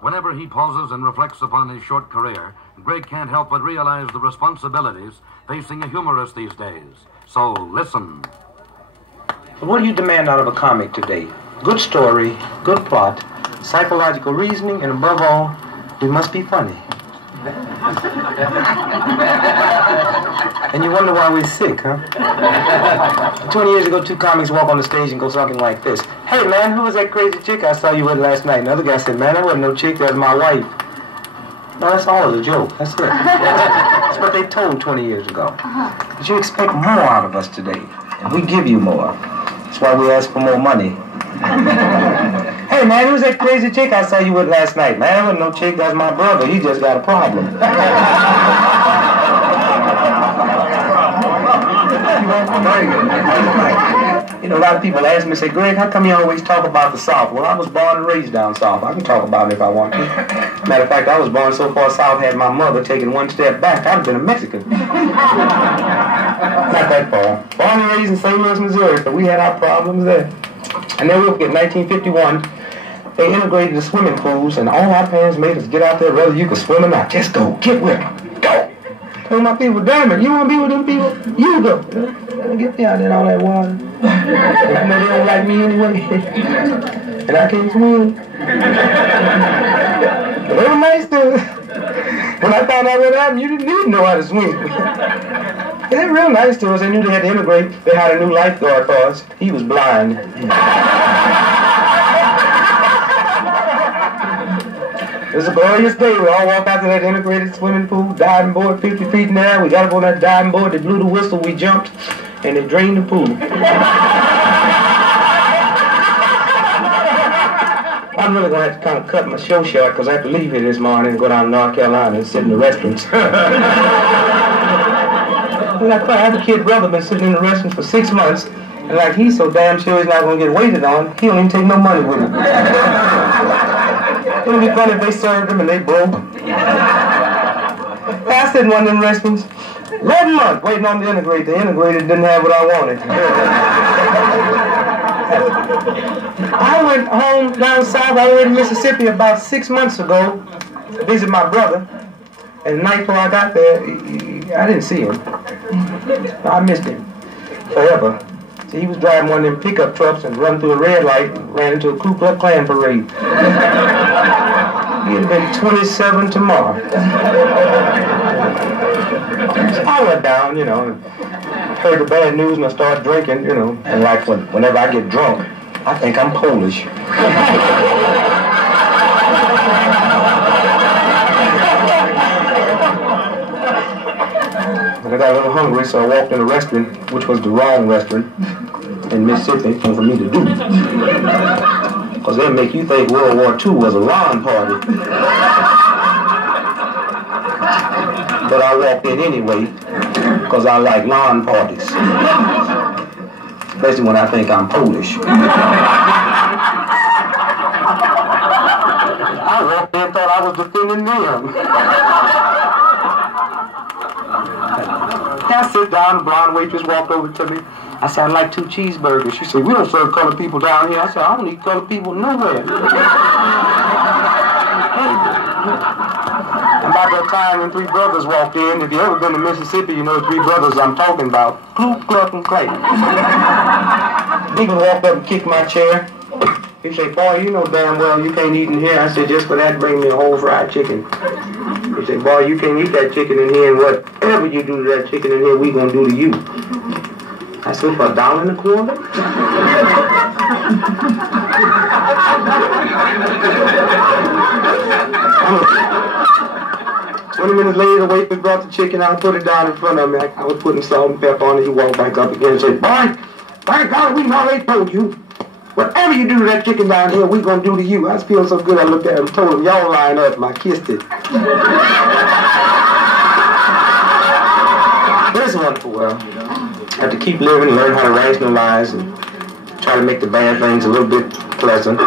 Whenever he pauses and reflects upon his short career, Greg can't help but realize the responsibilities facing a humorist these days. So listen. What do you demand out of a comic today? Good story, good plot, psychological reasoning, and above all, we must be funny. And you wonder why we're sick, huh? 20 years ago, two comics walk on the stage and go something like this. Hey, man, who was that crazy chick I saw you with last night? Another guy said, man, that wasn't no chick, that was my wife. No, that's all of the joke. That's it. That's what they told 20 years ago. But you expect more out of us today, and we give you more. That's why we ask for more money. Hey, man, who was that crazy chick I saw you with last night? Man, that wasn't no chick, that's my brother. He just got a problem. You know, a lot of people ask me, say, Greg, how come you always talk about the South? Well, I was born and raised down South. I can talk about it if I want to. Matter of fact, I was born so far south, had my mother taken one step back, I'd have been a Mexican. Not that far. Born and raised in St. Louis, Missouri, so we had our problems there. And then we'll get 1951. They integrated the swimming pools, and all our parents made us get out there whether you could swim or not. Just go, get with them, go. Tell my people, damn it, you want to be with them people? You go. Get me out there in all that water. You know they don't like me anyway. And I can't swim. But they were nice to us. When I found out what happened, you didn't know how to swim. They were real nice to us. They knew they had to integrate. They had a new lifeguard for us. He was blind. It was a glorious day. We all walked out to that integrated swimming pool, diving board 50 feet in the air. We got up on that diving board, they blew the whistle, we jumped, and they drained the pool. I'm really going to have to kind of cut my show short because I have to leave here this morning and go down to North Carolina and sit in the restaurants. Well, I have a kid brother been sitting in the restaurant for 6 months, and like he's so damn sure he's not going to get waited on, he don't even take no money with him. It'll be funny if they served him and they broke. I sit in one of them restaurants, 11 months waiting on the integrate. The integrated didn't have what I wanted. I went home down south. I went to Mississippi about 6 months ago to visit my brother. And the night before I got there, I didn't see him. I missed him forever. See, he was driving one of them pickup trucks and run through a red light and ran into a Ku Klux Klan parade. He'd have been 27 tomorrow. So I went down, you know, and heard the bad news and I started drinking, you know. And like whenever I get drunk, I think I'm Polish. I got a little hungry, so I walked in a restaurant, which was the wrong restaurant in Mississippi for me to do. Because they'll make you think World War II was a lawn party. But I walked in anyway, because I like lawn parties. Especially when I think I'm Polish. I walked in and thought I was defending them. I sit down, the blonde waitress walked over to me. I said, I'd like 2 cheeseburgers. She said, we don't serve colored people down here. I said, I don't need colored people nowhere. About that time when 3 brothers walked in, if you ever been to Mississippi, you know the 3 brothers I'm talking about. Ku Klux Klan. Deacon walked up and kicked my chair. He said, boy, you know damn well you can't eat in here. I said, just for that, bring me a whole fried chicken. He said, boy, you can't eat that chicken in here, and whatever you do to that chicken in here, we gonna do to you. I said, for $1.25? 20 minutes later, the waitress brought the chicken out and put it down in front of me. I was putting salt and pepper on it. He walked back up again and said, boy, by God, we already told you. Whatever you do to that chicken down here, we gonna do to you. I was feeling so good, I looked at him and told him, y'all line up, and I kissed it. This is a wonderful world. I have to keep living and learn how to rationalize and try to make the bad things a little bit pleasant.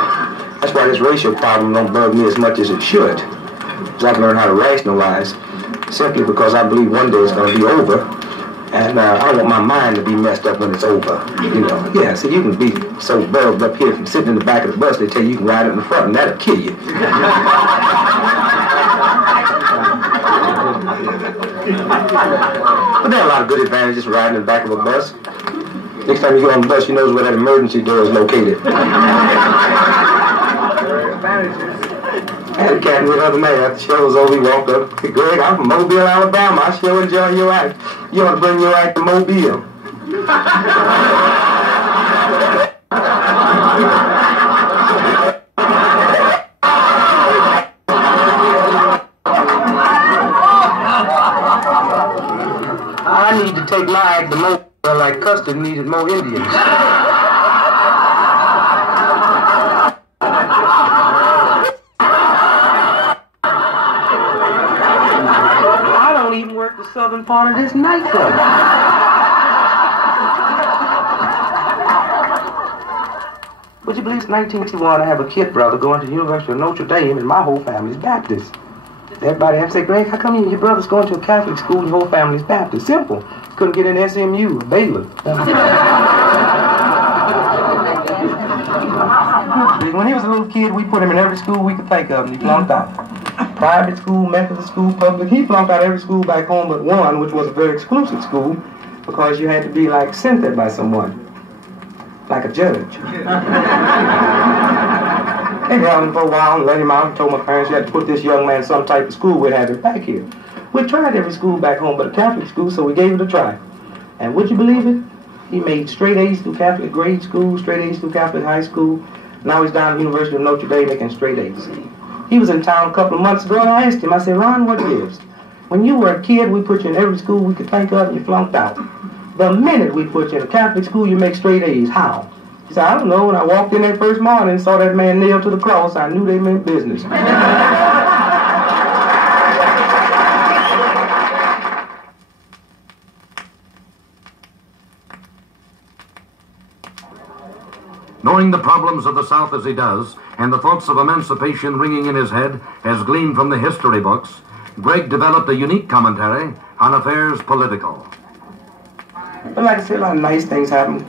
That's why this racial problem don't bug me as much as it should. Because I can learn how to rationalize simply because I believe one day it's going to be over. And I want my mind to be messed up when it's over, you know. Yeah, so you can be so bugged up here from sitting in the back of the bus, they tell you can ride it in the front, and that'll kill you. But there are a lot of good advantages from riding in the back of a bus. Next time you get on the bus, you know where that emergency door is located. I had a cat the other night after the show was over. He walked up. Hey, Greg, I'm from Mobile, Alabama. I sure enjoy your act. You ought to bring your act to Mobile. I need to take my act to Mobile like Custard needed more Indians. Even work the southern part of this nightclub. Would you believe it's 1921, I have a kid brother going to the University of Notre Dame and my whole family's Baptist. Everybody have to say, Greg, how come you and your brother's going to a Catholic school and your whole family's Baptist? Simple. Couldn't get in SMU or Baylor. When he was a little kid, we put him in every school we could think of and he flunked out. Private school, Methodist school, public. He flunked out every school back home but one, which was a very exclusive school because you had to be like sent there by someone, like a judge. They held him for a while and let him out and told my parents you had to put this young man in some type of school. We'd have him back here. We tried every school back home but a Catholic school, so we gave it a try. And would you believe it? He made straight A's through Catholic grade school, straight A's through Catholic high school. Now he's down at the University of Notre Dame making straight A's. He was in town a couple of months ago and I asked him, I said, Ron, what gives? When you were a kid, we put you in every school we could think of and you flunked out. The minute we put you in a Catholic school, you make straight A's. How? He said, I don't know. When I walked in that first morning and saw that man nailed to the cross, I knew they meant business. Knowing the problems of the South as he does, and the thoughts of emancipation ringing in his head as gleaned from the history books, Greg developed a unique commentary on affairs political. But like I said, a lot of nice things happened.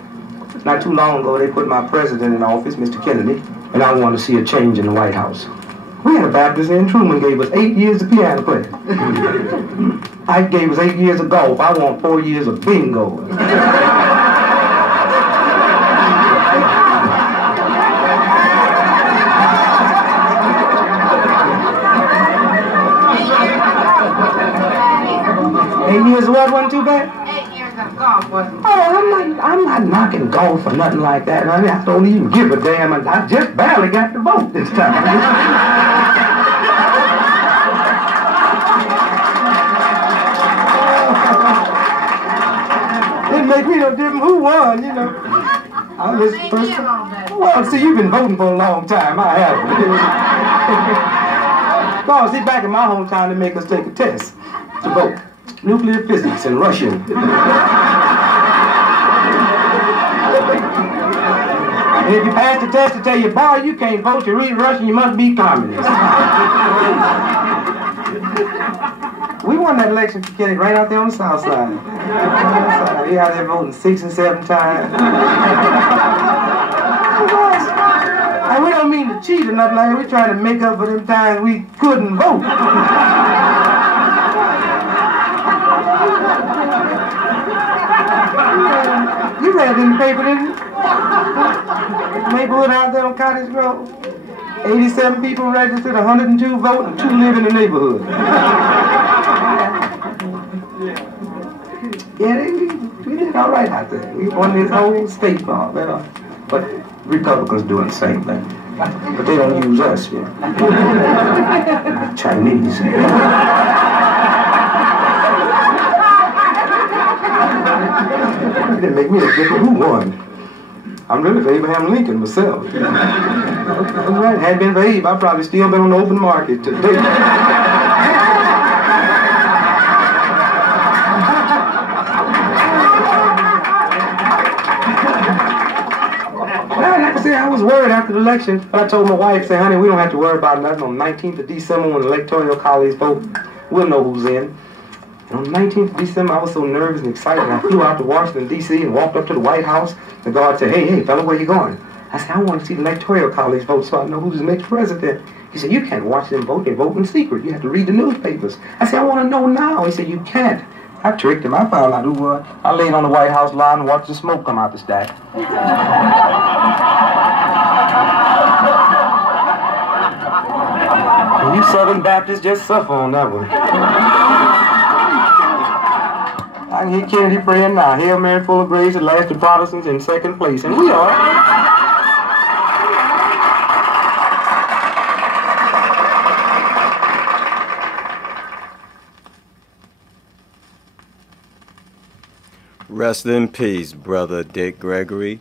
Not too long ago, they put my president in office, Mr. Kennedy, and I wanted to see a change in the White House. We had a Baptist and Truman gave us 8 years of piano playing. Ike gave us 8 years of golf. I want 4 years of bingo. 8 years of what wasn't too bad? 8 years of golf wasn't. Oh, I'm not knocking golf or nothing like that. I mean, I don't even give a damn. I just barely got the vote this time. It makes me no difference who won, you know. I'm just person. Well, see, you've been voting for a long time. I haven't. No, see, back in my hometown, they make us take a test to vote. Nuclear physics and Russian. And if you pass the test, they tell you, boy, you can't vote, you read Russian, you must be communist. We won that election for Kennedy right out there on the south side. He out there voting 6 and 7 times. And we don't mean to cheat or nothing like that. We're trying to make up for them times we couldn't vote. You read it in the paper, didn't you? Neighborhood out there on Cottage Grove. 87 people registered, 102 vote, and 2 live in the neighborhood. Yeah, we did all right out there. We won this whole state ball. But Republicans doing the same thing. But they don't use us, yeah. Chinese. It didn't make me a difference who won. I'm really for Abraham Lincoln myself. That's right. Had been for Abe, I'd probably still been on the open market today. Like I said, I was worried after the election, but I told my wife, say, honey, we don't have to worry about nothing. On the 19th of December when the electoral college vote, we'll know who's in. On the 19th of December, I was so nervous and excited, I flew out to Washington, D.C. and walked up to the White House. The guard said, hey, fella, where you going? I said, I want to see the electoral college vote so I know who's the next president. He said, you can't watch them vote. They vote in secret. You have to read the newspapers. I said, I want to know now. He said, you can't. I tricked him. I found out who was. I laid on the White House lawn and watched the smoke come out the stack. And you Southern Baptists just suffer on that one. I can hear Kennedy praying now. Hail Mary, full of grace, at last the Protestants in second place. And we are. Rest in peace, Brother Dick Gregory.